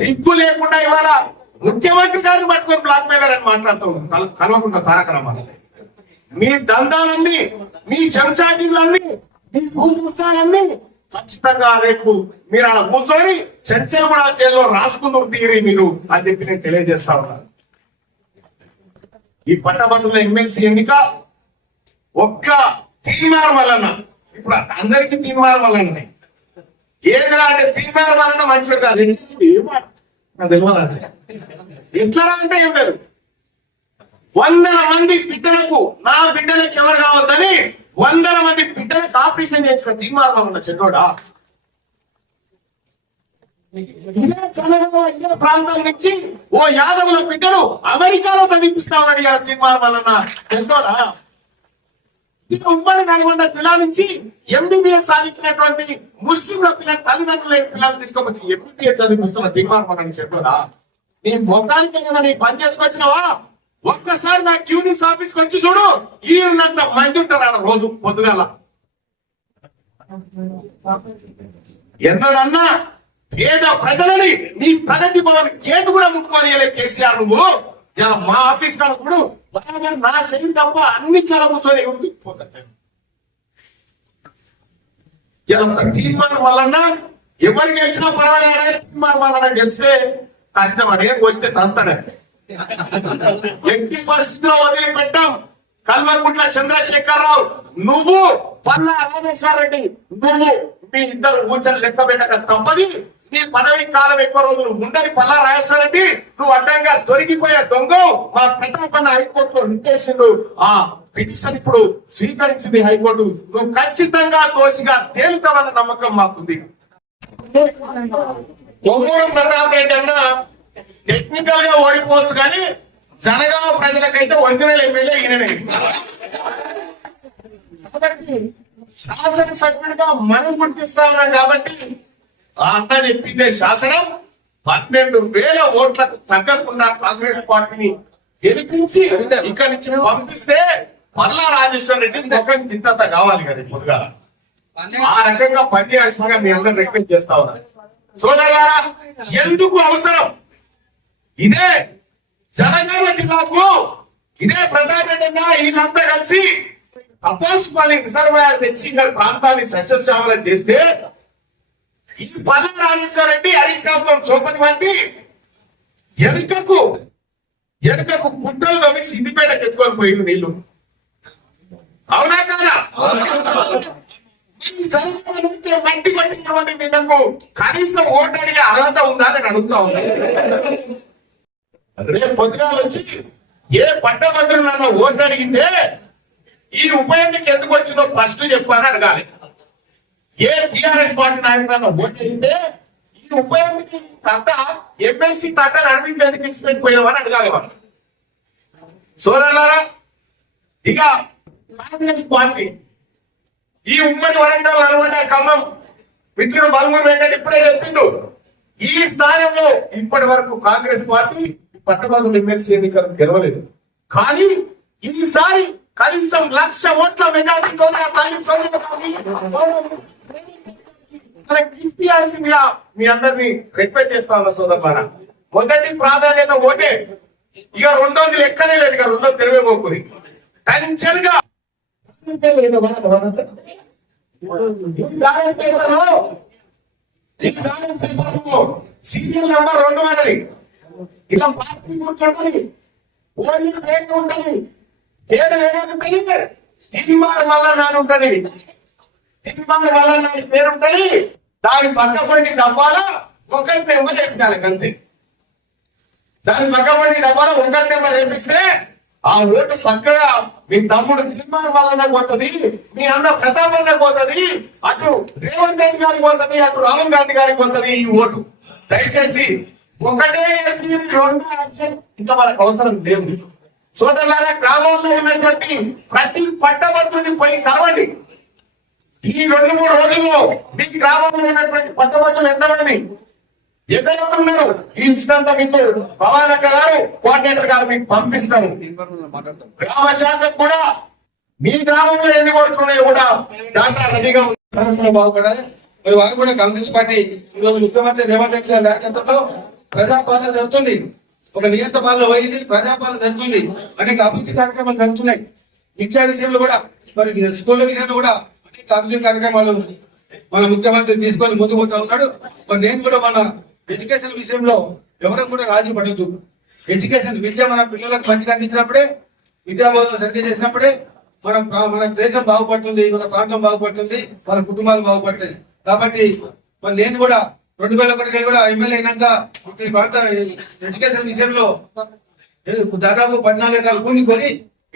సిగ్గు లేకుండా ఇవాళ ముఖ్యమంత్రి గారిని పట్టుకొని బ్లాక్ మెయిలర్ అని మాట్లాడుతూ కలవకుండా తారక రామారావు. మీ దందాలన్నీ, మీ చెంచాజీలన్నీ, మీ భూపుత్రాలన్నీ ఖచ్చితంగా రేపు మీరు అలా కూర్చొని చెంచలగూడ జైల్లో రాసుకుందరు తీరి మీరు అని చెప్పి నేను తెలియజేస్తా ఉన్నాను. ఈ పట్టభద్రుల ఎమ్మెల్సీ ఎన్నిక ఒక్క తీర్మానం వలన, ఇప్పుడు అందరికీ తీర్మానం వలన ఏదిరా అంటే తీర్మానం వలన మంచిది కాదు. ఎట్లా అంటే ఏం లేదు, 100 మంది బిడ్డలకు, నా బిడ్డలకు ఎవరు కావద్దని 100 మంది బిడ్డలకు ఆపరేషన్ చేసిన తీర్మానం ఉన్న చెడ్డోడా. ఇదే జనగామ, ఇదే ప్రాంతం నుంచి ఓ యాదవుల బిడ్డలు అమెరికాలో చదివిస్తామని తీర్మానం వలన చెడ్డోడా. ఉమ్మడి నల్గొండ జిల్లా నుంచి ఎంబీబీఎస్ సాధించినటువంటి ముస్లింల పిల్లలు, తల్లిదండ్రుల పిల్లలు తీసుకొచ్చి ఎంబీబీఎస్ చదివిస్తున్న తీర్మానం చెడ్డోడా. నీ మొత్తానికి ఏదైనా నీ పని చేసుకొచ్చినావా? ఒక్కసారి నా క్యూనిస్ ఆఫీస్కి వచ్చి చూడు, ఈయనంత మంది ఉంటారు రోజు పొద్దుగాల. ఎన్నడన్నా పేద ప్రజలని నీ ప్రగతి భవన్ గేటు కూడా ముట్టుకోని కేసీఆర్ నువ్వు. మా ఆఫీస్ కూడా నా శైలి తప్ప అన్ని చాలా కూర్చొని తీర్మానం వలన ఎవరు గెలిచినా పర్వాలేదు, తీర్మానం వలన గెలిస్తే కష్టం అనేది వస్తే తంతనే. ఎట్టి పరిస్థితిలో వదిలిపెట్టాం. కల్వకుంట్ల చంద్రశేఖరరావు, నువ్వు పల్లా రామేశ్వర రెడ్డి, నువ్వు మీ ఇద్దరు కూర్చొని లెక్క పెట్టక తప్పది. నీ పదవి కాలం ఎక్కువ రోజులు ఉండని పల్లా రాజేశ్వర రెడ్డి, నువ్వు అడ్డంగా దొరికిపోయే దొంగ మా ప్రథమ పన్న హైకోర్టులో నిర్దేశిండు. ఆ పిటిషన్ ఇప్పుడు స్వీకరించింది హైకోర్టు. నువ్వు ఖచ్చితంగా దోషిగా తేలుతావన్న నమ్మకం మాకుంది. కొమ్మూరు ప్రతాప్ రెడ్డి అన్న టెక్నికల్ గా ఓడిపోవచ్చు, కానీ జనగామ ప్రజలకైతే ఒరిజినల్ ఎమ్మెల్యే ఈయననే. శాసనసభ్యుడిగా మనం గుర్తిస్తా ఉన్నాం కాబట్టి అన్న చెప్పిందే శాసనం. 12,000 ఓట్లకు తగ్గకుండా కాంగ్రెస్ పార్టీని గెలిపించి ఇక్కడి నుంచి పంపిస్తే పల్లా రాజేశ్వర రెడ్డి ముఖం ఇంత కావాలి కదా ముందుగా. ఆ రకంగా పనిచేయాల్సిందిగా మీ అందరూ రిక్వెస్ట్ చేస్తా ఉన్నారు. సోదరులారా, ఎందుకు అవసరం? ఇదే జనగామ జిల్లాకు, ఇదే ప్రతాప్ రెడ్డి ఈయనంతా కలిసి తపోసుపల్లి రిజర్వాయర్ తెచ్చి ఇక్కడ ప్రాంతాన్ని సస్యశ్యామలం చేస్తే ఈ పల్లా రాజేశ్వర రెడ్డి, హరీష్ రావు, 100 మంది ఎనుకకు గుట్టలు తవ్వి సిద్దిపేటకు ఎత్తుకొని పోయిన నీళ్లు. అవునా కాదా? మట్టి పట్టినటువంటి నిన్నకు కనీసం ఓటు అడిగే అర్హత ఉందా అని అడుగుతా ఉన్నా. రేపు పొద్దుగాలు వచ్చి ఏ పట్టభద్రులు నన్ను ఓటు అడిగితే ఈ ఉప ఎన్నిక ఎందుకు వచ్చిందో ఫస్ట్ చెప్పాలని అడగాలి. ఏ టీఆర్ఎస్ పార్టీ నాయకులను ఓటు అడిగితే ఈ ఉప ఎన్నిక తట్ట ఎమ్మెల్సీ తట్టని అరవింద్ ఎందుకు ఎక్స్పెక్ట్ పోయినామని అడగాలి వాళ్ళు. సోదరులారా, ఇక కాంగ్రెస్ పార్టీ ఈ ఉమ్మడి వరంగల్, నల్గొండ, ఖమ్మం మిత్రుడు బల్మూరు వెంకట ఇప్పుడే చెప్పిండు, ఈ స్థానంలో ఇప్పటి వరకు కాంగ్రెస్ పార్టీ పట్టభద్రుల ఎమ్మెల్సీ ఎన్నికలు గెలవలేదు. కానీ ఈసారి కనీసం 1,00,000 ఓట్ల మెజార్టీతో తీయాల్సిందిగా మీ అందరినీ రిక్వెస్ట్ చేస్తా ఉన్నా సోదరులారా. మొదటి ప్రాధాన్యత ఓటే. ఇక రెండోది లెక్కనే లేదు. ఇక రెండో తెలివేపోకుని టెన్షన్ గా సీరియల్ నెంబర్ 2 అనేది ఇలా పార్టీ ఉంటుంది, ఓన్లీ పేరు ఉంటుంది, పేరు ఏముంటుంది, తీర్మానం వల్ల నాని ఉంటది, తీర్మానం వల్ల నాని పేరు ఉంటది. దాని పక్కపడి డబ్బాలో 1 నెంబర్ చెప్తాను అంతే. దాని పక్కపడి డబ్బాలో 1 నెంబర్ వేపిస్తే ఆ ఓటు చక్కగా మీ తమ్ముడు తీర్మానం వల్ల పోతుంది, మీ అన్న ప్రతాప్ అన్న పోతుంది, అటు రేవంత్ రెడ్డి గారికి పోతుంది, అటు రాహుల్ గాంధీ గారికి పోతుంది ఈ ఓటు. దయచేసి 1 2 యాక్షన్ ఇంకా మనకు అవసరం లేదు. సోదరులారా, గ్రామాల్లో ఉన్నటువంటి ప్రతి పట్టభద్రుని పోయి కలవండి. ఈ 2-3 రోజుల్లో మీ గ్రామంలో ఉన్నటువంటి పట్టభద్రులు ఎంతమంది ఎక్కడ ఉన్నారు ఈ ఇచ్చినంత మీకు భవానక్క గారు, కోఆర్డినేటర్ గారు మీకు పంపిస్తాము. గ్రామ శాఖకు కూడా మీ గ్రామంలో ఎన్ని ఓట్లున్నాయో కూడా డాటా రెడీగా బాగుపడాలి. మరి వారు కూడా కాంగ్రెస్ పార్టీ ఈరోజు ముఖ్యమంత్రి రేవంత్ రెడ్డి గారి నాయకత్వంలో ప్రజాపాలన జరుగుతుంది, ఒక నియంత పాలన పోయింది, ప్రజాపాలన జరుగుతుంది, అనేక అభివృద్ధి కార్యక్రమాలు జరుగుతున్నాయి. విద్యా విషయంలో కూడా మరి స్కూళ్ళ విషయంలో కూడా అనేక అభివృద్ధి కార్యక్రమాలు మన ముఖ్యమంత్రి తీసుకొని ముందుకు పోతా ఉన్నాడు. మరి నేను కూడా మన ఎడ్యుకేషన్ విషయంలో ఎవరు కూడా రాజీ పడద్దు. ఎడ్యుకేషన్ విద్య మన పిల్లలకు మంచిగా అందించినప్పుడే, విద్యాబోధన సరిగ్గా చేసినప్పుడే మన దేశం బాగుపడుతుంది, మన ప్రాంతం బాగుపడుతుంది, మన కుటుంబాలు బాగుపడతాయి. కాబట్టి మరి నేను కూడా 2001 కూడా ఎమ్మెల్యే అయినాక ఈ ప్రాంత ఎడ్యుకేషన్ విషయంలో దాదాపు 14 ఎకరాల భూమి కొని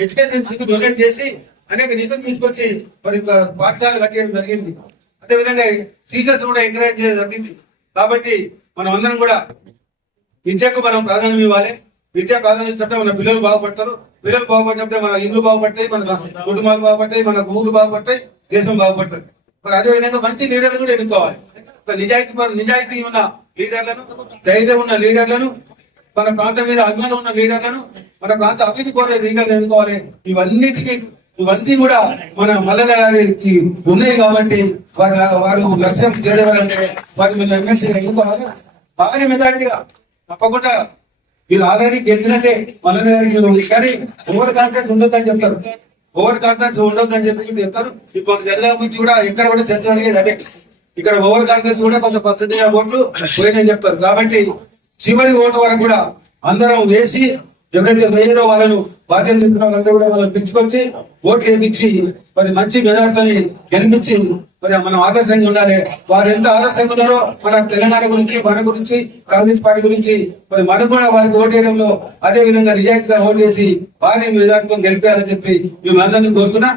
ఎడ్యుకేషన్ కి డొనేట్ చేసి అనేక నిధులు తీసుకొచ్చి మరి పాఠశాలలు కట్టేయడం జరిగింది. అదేవిధంగా టీచర్స్ కూడా ఎంకరేజ్ చేయడం జరిగింది. కాబట్టి మనం అందరం కూడా విద్యకు మనం ప్రాధాన్యం ఇవ్వాలి. విద్య ప్రాధాన్యం ఇచ్చినప్పుడు మన పిల్లలు బాగుపడతారు. పిల్లలు బాగుపడినప్పుడే మన ఇల్లు బాగుపడతాయి, మన కుటుంబాలు బాగుపడతాయి, మన ఊళ్ళు బాగుపడతాయి, దేశం బాగుపడుతుంది. మరి అదేవిధంగా మంచి లీడర్లు కూడా ఎన్నుకోవాలి. నిజాయితీ ఉన్న లీడర్లను, ధైర్యం ఉన్న లీడర్లను, మన ప్రాంతం మీద అభిమానం ఉన్న లీడర్లను, మన ప్రాంత అభివృద్ధి కోరే లీడర్లు ఎన్నుకోవాలి. ఇవన్నీ కూడా మన మల్లన్న గారికి ఉన్నాయి. కాబట్టి వారు లక్ష్యం చేరేవారంటే వారి మీద ఎమ్మెల్సీ ఎన్నుకోవాలి. భారీ మెజారిటీగా తప్పకుండా వీళ్ళు ఆల్రెడీ గెలిచినట్టే మల్లన్న గారికి. కానీ ఓవర్ కాన్ఫిడెన్స్ ఉండొద్దని చెప్తారు, ఓవర్ కాన్ఫిడెన్స్ ఉండొద్దని చెప్పి చెప్తారు. ఇప్పుడు జరిగే గురించి కూడా ఎక్కడ కూడా చర్చ జరిగేది అదే. ఇక్కడ ఓవర్ కాన్ఫిడెన్స్ కూడా కొంత పర్సెంటేజ్ ఓట్లు పోయిందని చెప్తారు. కాబట్టి చివరి ఓటు వరకు కూడా అందరం వేసి ఎవరైతే వేయరో వాళ్ళను బాధ్యత తీసుకున్న వాళ్ళందరూ కూడా వాళ్ళని పిలుచుకొచ్చి ఓటు వేయించి మరి మంచి మెజార్టీని గెలిపించి మరి మనం ఆదర్శంగా ఉండాలి. వారు ఎంత ఆదర్శంగా ఉన్నారో మన తెలంగాణ గురించి, మన గురించి, కాంగ్రెస్ పార్టీ గురించి మరి మనం కూడా వారికి ఓటు వేయడంలో అదే విధంగా నిజాయితీగా ఓటు వేసి వారిని మెజార్టీతో గెలిపేయాలని చెప్పి మేము అందరినీ కోరుతున్నా.